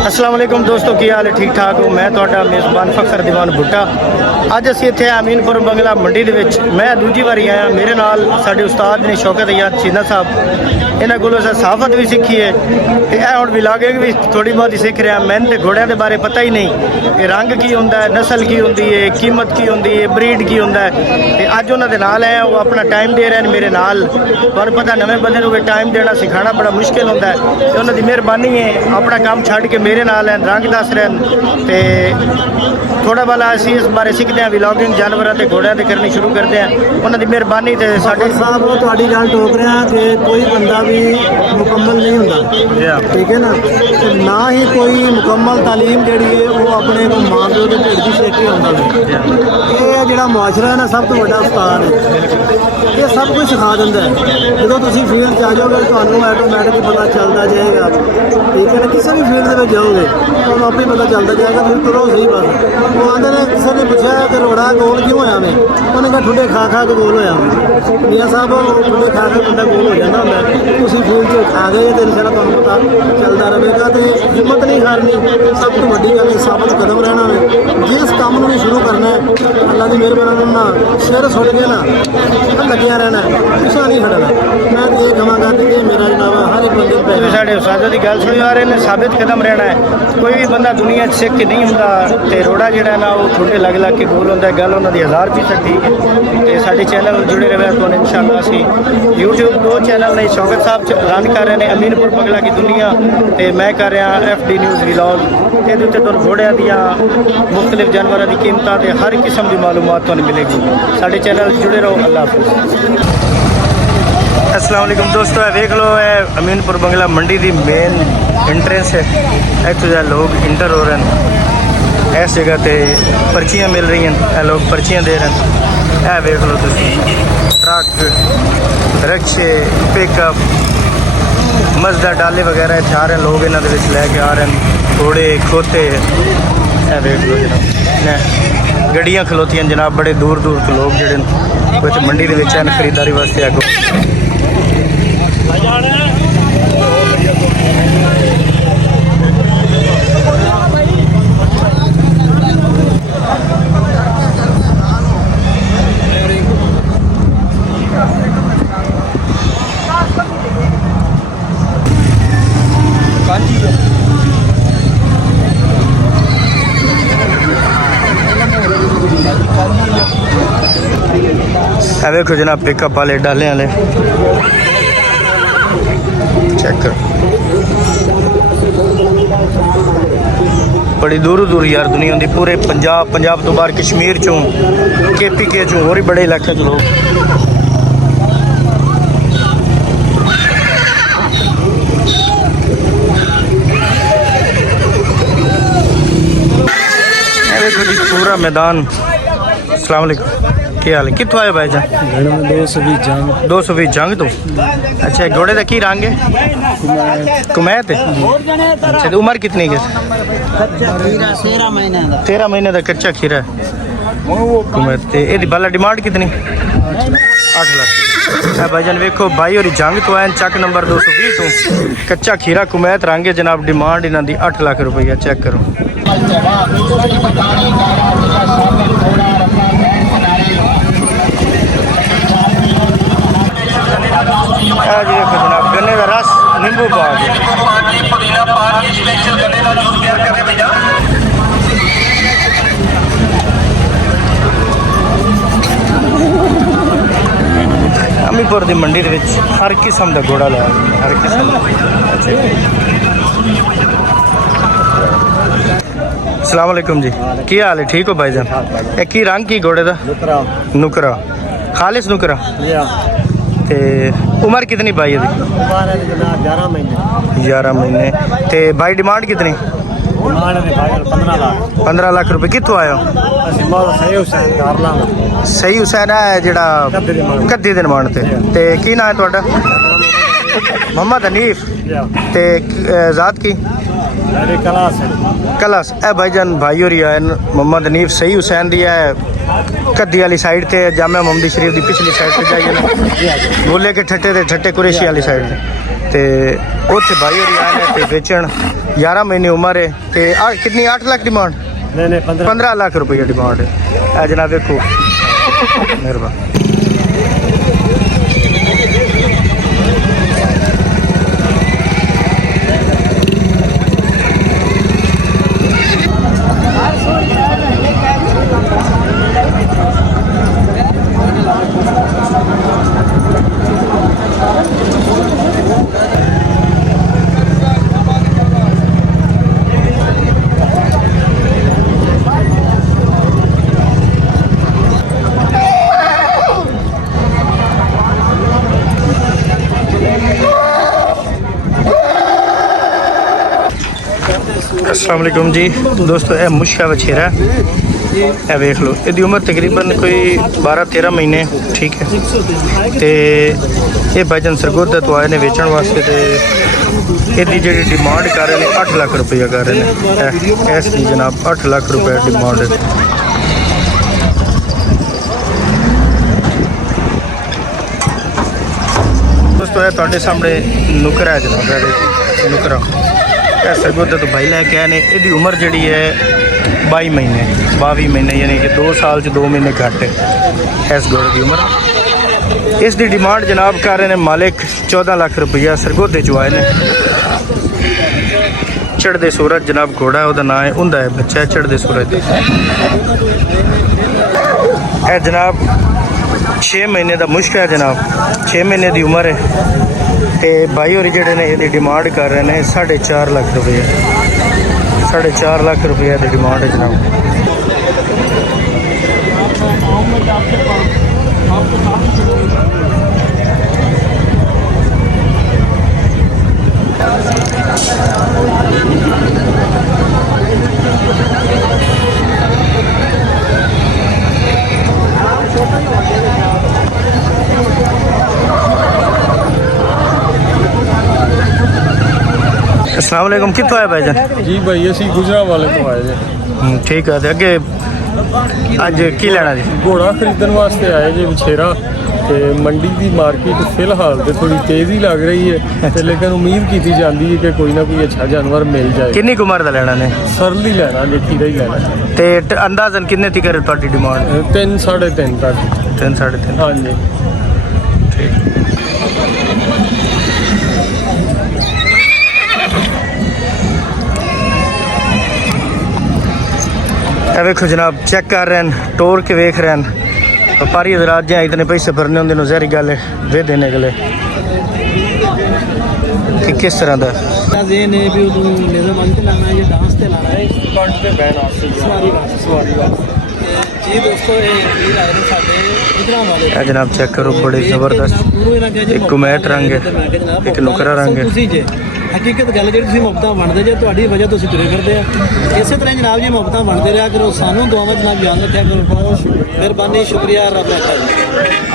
अस्सलाम वालेकुम दोस्तों, की हाल है? ठीक ठाक हो? मैं ਤੁਹਾਡਾ ਮੇਜ਼ਬਾਨ ਫਖਰ ਦੀਵਾਨ ਭੁੱਟਾ। ਅੱਜ ਅਸੀਂ ਇੱਥੇ ਅਮੀਨਪੁਰ ਬੰਗਲਾ ਮੰਡੀ ਦੇ ਵਿੱਚ ਮੈਂ ਦੂਜੀ ਵਾਰੀ ਆਇਆ। ਮੇਰੇ ਨਾਲ ਸਾਡੇ ਉਸਤਾਦ ਨੇ ਸ਼ੌਕਤ ਯਾਦ ਚੀਨਾ ਸਾਹਿਬ। ਇਹਨਾਂ ਕੋਲੋਂ ਅਸੀਂ ਸਾਫਤ ਵੀ ਸਿੱਖੀ ਹੈ ਤੇ ਇਹ ਹੁਣ ਵਲੌਗਿੰਗ ਵੀ ਥੋੜੀ ਬਹੁਤੀ ਸਿੱਖ ਰਿਹਾ। ਮੈਨੂੰ ਤੇ ਘੋੜਿਆਂ ਦੇ ਬਾਰੇ ਪਤਾ ਹੀ ਨਹੀਂ ਕਿ ਰੰਗ ਕੀ ਹੁੰਦਾ ਹੈ, ਨਸਲ ਕੀ ਹੁੰਦੀ ਹੈ, ਕੀਮਤ ਕੀ ਹੁੰਦੀ ਹੈ, ਬਰੀਡ ਕੀ ਹੁੰਦਾ ਹੈ। ਤੇ ਅੱਜ ਉਹਨਾਂ ਦੇ ਨਾਲ ਆਇਆ, ਉਹ ਆਪਣਾ ਟਾਈਮ ਦੇ ਰਹੇ ਨੇ ਮੇਰੇ ਨਾਲ। ਤੁਹਾਨੂੰ ਪਤਾ ਨਵੇਂ ਬੰਦੇ ਨੂੰ ਟਾਈਮ ਦੇਣਾ ਸਿਖਾਉਣਾ ਬੜਾ ਮੁਸ਼ਕਿਲ ਹੁੰਦਾ ਹੈ ਤੇ ਉਹਨਾਂ ਦੀ ਮਿਹਰਬਾਨੀ ਹੈ, ਆਪਣਾ ਕੰਮ ਛੱਡ ਕੇ ਮੇਰੇ ਨਾਲ ਹੈ, ਰੰਗ ਦੱਸ ਰਹੇ ਨੇ ਤੇ ਥੋੜਾ ਬਾਲਾ ਅਸੀਂ ਇਸ ਬਾਰੇ ਸਿੱਖਦੇ ਹਾਂ। ਵਲੌਗਿੰਗ ਜਾਨਵਰਾਂ ਤੇ ਘੋੜਿਆਂ ਤੇ ਕਰਨੀ ਸ਼ੁਰੂ ਕਰਦੇ ਹਾਂ। ਉਹਨਾਂ ਦੀ ਮਿਹਰਬਾਨੀ ਤੇ ਸਾਡੇ ਸਾਹਿਬ ਉਹ ਤੁਹਾਡੀ ਗੱਲ ਟੋਕ ਰਿਹਾ ਕਿ ਕੋਈ ਬੰਦਾ ਵੀ ਮੁਕੰਮਲ ਨਹੀਂ ਹੁੰਦਾ, ਠੀਕ ਹੈ ਨਾ। ਤੇ ਨਾ ਹੀ ਕੋਈ ਮੁਕੰਮਲ ਤਾਲੀਮ ਜਿਹੜੀ ਹੈ ਉਹ ਆਪਣੇ ਕੋਲ ਮਾਂ ਪਿਓ ਦੇ ਢਿੱਡ ਦੀ ਸਿੱਖ ਕੇ ਆਉਂਦਾ ਹੈ। ਇਹ ਜਿਹੜਾ ਮੁਆਸ਼ਰਾ ਹੈ ਨਾ, ਸਭ ਤੋਂ ਵੱਡਾ ਉਸਤਾਦ ਹੈ। ਇਹ ਸਭ ਕੁਝ ਸਿਖਾ ਦਿੰਦਾ ਹੈ। ਜਦੋਂ ਤੁਸੀਂ ਫੀਲਡ 'ਚ ਆ ਜਾਓਗੇ ਤੁਹਾਨੂੰ ਆਟੋਮੈਟਿਕ ਪਤਾ ਚੱਲਦਾ ਜਾਏਗਾ, ਠੀਕ ਹੈ ਨਾ। ਕਿਸੇ ਵੀ ਫੀਲਡ ਦੇ ਵਿੱਚ ਜਾਓਗੇ ਤੁਹਾਨੂੰ ਆਪੇ ਪਤਾ ਚੱਲਦਾ ਜਾਏਗਾ। ਫਿਰ ਤੁਰੋ ਸਹੀ ਬਸ। ਉਹ ਆਉਂਦੇ ਨੇ, ਕਿਸੇ ਨੇ ਪੁੱਛਿਆ ਕਿ ਰੋੜਾ ਗੋਲ ਕਿਉਂ ਹੋਇਆ ਨੇ, ਉਹਨੇ ਕਿਹਾ ਠੁੱਡੇ ਖਾ ਖਾ ਕੇ ਗੋਲ ਹੋਇਆ। ਮੀਆਂ ਸਾਹਿਬ ਠੁੱਡੇ ਖਾ ਕੇ ਬੰਦਾ ਗੋਲ ਹੋ ਜਾਂਦਾ ਹੁੰਦਾ। ਤੁਸੀਂ ਫੀਲਡ 'ਚ ਆ ਗਏ ਤੇ ਇਨਸ਼ਾਅੱਲਾ ਤੁਹਾਨੂੰ ਪਤਾ ਚੱਲਦਾ ਰਹੇਗਾ। ਤੇ ਹਿੰਮਤ ਨਹੀਂ ਹਾਰਨੀ, ਸਭ ਤੋਂ ਵੱਡੀ ਗੱਲ ਹੈ ਸਾਬਤ ਕਦਮ ਰਹਿਣਾ ਵੇ। ਜਿਸ ਕੰਮ ਨੂੰ ਵੀ ਸ਼ੁਰੂ ਕਰਨਾ ਹੈ, ਅੱਲਾ ਦੀ ਮਿਹਰਬਾਨੀ ਨਾਲ ਸਿਰ ਸੁੱਟ ਕੇ ਨਾ ਲੱਗਿਆ ਰਹਿਣਾ, ਪਿੱਛਾ ਨਹੀਂ ਛੱਡਣਾ। ਮੈਂ ਤਾਂ ਇਹ ਕਹਾਂਗਾ ਕਿ ਇਹ ਮੇਰਾ ਜਨਾਬ ਹਰ ਇੱਕ ਬੰਦੇ ਨੂੰ ਸਾਡੇ ਉਸਤਾਦਾਂ ਦੀ ਗੱਲ ਸੁਣੀ ਆ ਰਹੇ ਨੇ, ਸਾਬਿਤ ਕਦਮ ਰਹਿਣਾ ਹੈ। ਕੋਈ ਵੀ ਬੰਦਾ ਦੁਨੀਆ 'ਚ ਸਿੱਖ ਕੇ ਨਹੀਂ ਹੁੰਦਾ ਤੇ ਰੋੜਾ ਜਿਹੜਾ ਨਾ ਉਹ ਠੁੱਡੇ ਲੱਗ ਲੱਗ ਕੇ ਗੋਲ ਹੁੰਦਾ। ਗੱਲ ਉਹਨਾਂ ਦੀ 1000% ਠੀਕ ਹੈ। ਤੇ ਸਾਡੇ ਚੈਨਲ ਨਾਲ ਜੁੜੇ ਰਹੇ ਤੁਹਾਨੂੰ ਇਨਸ਼ਾਅੱਲਾ। ਅਸੀਂ YouTube 2 ਚੈਨਲ ਨੇ, ਸ਼ੌਕਤ ਸਾਹਿਬ ਰਨ ਕਰ ਰਹੇ ਨੇ ਅਮੀਨਪੁਰ ਬੰਗਲਾ ਕੀ ਦੁਨੀਆ ਤੇ ਮੈਂ ਕਰ ਰਿਹਾ FD ਨਿਊਜ਼ ਵਲੌਗ। ਇਹਦੇ ਉੱਤੇ ਤੁਹਾਨੂੰ ਘੋੜਿਆਂ ਦੀਆਂ ਮੁxtਲਿਫ ਜਾਨਵਰਾਂ ਦੀ ਕੀਮਤਾਂ ਤੇ ਹਰ ਕਿਸਮ ਦੀ ਮਾਲੂਮਾਤ ਤੁਹਾਨੂੰ ਮਿਲੇਗੀ। ਸਾਡੇ ਚੈਨਲ ਜੁੜੇ ਰਹੋ। ਅੱਲਾਹ ਹਾਫਿਜ਼। अस्सलाम वालेकुम दोस्तों, देख लो है अमीनपुर बंगला मंडी की मेन एंट्रेंस है। इतने लोग इंटर हो रहे हैं। इस जगह पे पर्चियाँ मिल रही हैं, ये लोग पर्चियाँ दे रहे हैं। यह देख लो तुम, ट्रक रिक्शे पिकअप मजदा डाले वगैरह इतने आ रहे हैं। लोग इन्हों के लैके आ रहे हैं, घोड़े खोते। यह देख लो जनाब, गड्डियाँ खलोतियां जनाब, बड़े दूर दूर के लोग जोड़े कुछ मंडी के खरीदारी वास्ते आगो। देखो जनाब पिकअप वाले डाले वाले चेक कर, बड़ी दूर दूर यार दुनिया की। पूरे पंजाब तो बाहर कश्मीर चों KPK चों होर बड़े इलाके च लोग। देखो जी पूरा मैदान। अस्सलाम वालेकुम, क्या हाल है? कितों आए भाई जान? 220 जंग तो। अच्छा, घोड़े का की रंग है? कुमैत है। अच्छा, उम्र कितनी है? 13 महीने का कच्चा खीरा है कुमैत। ये बाला डिमांड कितनी? 8 लाख। भाईजान वेखो भाई और जंग तो है चक नंबर 220 तो कच्चा खीरा कुमैत रंग है जनाब। डिमांड इन्हों की 8 लाख रुपया। चेक करो। जी देखो जनाब, गन्ने का रस, नींबू पाक। अमीपुर की मंडी के हर किस्म का घोड़ा लाया, हर किस्म। अच्छा, अस्सलाम वालेकुम जी, की हाल है? ठीक हो भाईजान? एक की रंग की घोड़े का? नुकरा, खालिस नुकरा। ते उम्र कितनी भाई है? 11 महीने। ते भाई डिमांड कितनी? 15 लाख रुपए। कितों आया? सही हुसैन है जड़ा कद्दी दे डिमांड ते की नाम है तुहाडा? मोहम्मद हनीफ। ते ज़ात की? कलास। ए भाईजान भाई और आए मोहम्मद हनीफ सही हुसैन दी है कद्दी वाली साइड ते जामा मोहम्मदी शरीफ की पिछली साइड से जाइए ना, बोले के ठट्टे ते ठट्टे कुरेशी वाली साइड ते उत्थे भाई और आए ने ते बेचण 11 महीने उम्र है ते कितनी 8 लाख डिमांड नहीं 15 लाख रुपया डिमांड है जनाब देखो मेहरबान अस्सलाम वालेकुम जी दोस्तों यह मुश्का वछेरा है वेख लो इसकी उम्र तकरीबन कोई 12-13 महीने ठीक है तो ये भाईजान सरगोदा तो आए ने बेचण वास्ते तो इसकी जी डिमांड कर रहे हैं 8 लाख रुपया कर रहे हैं इसकी जनाब 8 लाख रुपया डिमांड है दोस्तों ये तुहाडे सामने नुकरा है जनाब नुकरा सरगोदा तो भाई लैके आए ने इसकी उम्र जी है 22 महीने 22 महीने यानी कि 2 साल 2 महीने घट है इस घोड़े की उम्र इसकी डिमांड जनाब कर रहे हैं मालिक 14 लाख रुपया सरगोदे चो आए ने चढ़दे सूरज जनाब घोड़ा है नाम है उनका है बच्चा चढ़दे सूरज है जनाब 6 महीने का मुश्क है जनाब 6 महीने की उम्र है तो भाई होरी जोड़े ने ये डिमांड कर रहे हैं 4.5 लाख रुपये 4.5 लाख रुपये की डिमांड है जनाब अस्सलाम वालेकुम कितों आए भाईजान जी भाई असी गुजरांवाले तो आए जी ठीक है अगे अज की लेना जी घोड़ा खरीदਣ ਵਾਸਤੇ ਆਏ ਜੀ ਵਿਛੇਰਾ ਤੇ ਮੰਡੀ ਦੀ ਮਾਰਕੀਟ ਫਿਲਹਾਲ ਤੇ ਥੋੜੀ ਤੇਜ਼ੀ ਲੱਗ ਰਹੀ ਹੈ ਤੇ ਲੇਕਿਨ ਉਮੀਦ ਕੀਤੀ ਜਾਂਦੀ ਹੈ ਕਿ ਕੋਈ ਨਾ ਕੋਈ ਅੱਛਾ ਜਾਨਵਰ ਮਿਲ ਜਾਏ किन्नी कुमार का लेना ने ਸਰਲੀ ਲੈਣਾ ਜੀ ਖੀਰਾ ਹੀ ਲੈਣਾ ते अंदाजन किन्ने तक है ਤੁਹਾਡੀ डिमांड 3 3.5 ਤੱਕ 3 3.5 ਹਾਂਜੀ वेखो जनाब चेक कर रहे हैं टोर के वेख रहे हैं व्यापारी हजरात जहाँ इतने पैसे भरने होंगे जहरी गल है वे देने गले कि किस तरह का जनाब चेक करो बड़े जबरदस्त एक गुमैट रंग है एक नुकरा रंग है ਹਕੀਕਤ ਗੱਲ ਜਿਹੜੀ ਤੁਸੀਂ ਮੁਫਤਾਂ ਵੰਡਦੇ ਜੇ ਤੁਹਾਡੀ ਵਜ੍ਹਾ ਤੋਂ ਅਸੀਂ ਤੁਰੇ ਫਿਰਦੇ ਆ ਇਸੇ ਤਰ੍ਹਾਂ ਜਨਾਬ ਜੀ ਮੁਫਤਾਂ ਵੰਡਦੇ ਰਿਹਾ ਕਰੋ ਸਾਨੂੰ ਦੁਆਵਾਂ ਜਨਾਬ ਯਾਦ ਰੱਖਿਆ ਕਰੋ ਬਹੁਤ ਮਿਹਰਬਾਨੀ ਸ਼ੁਕਰੀਆ ਰੱਬ ਰੱਖਾ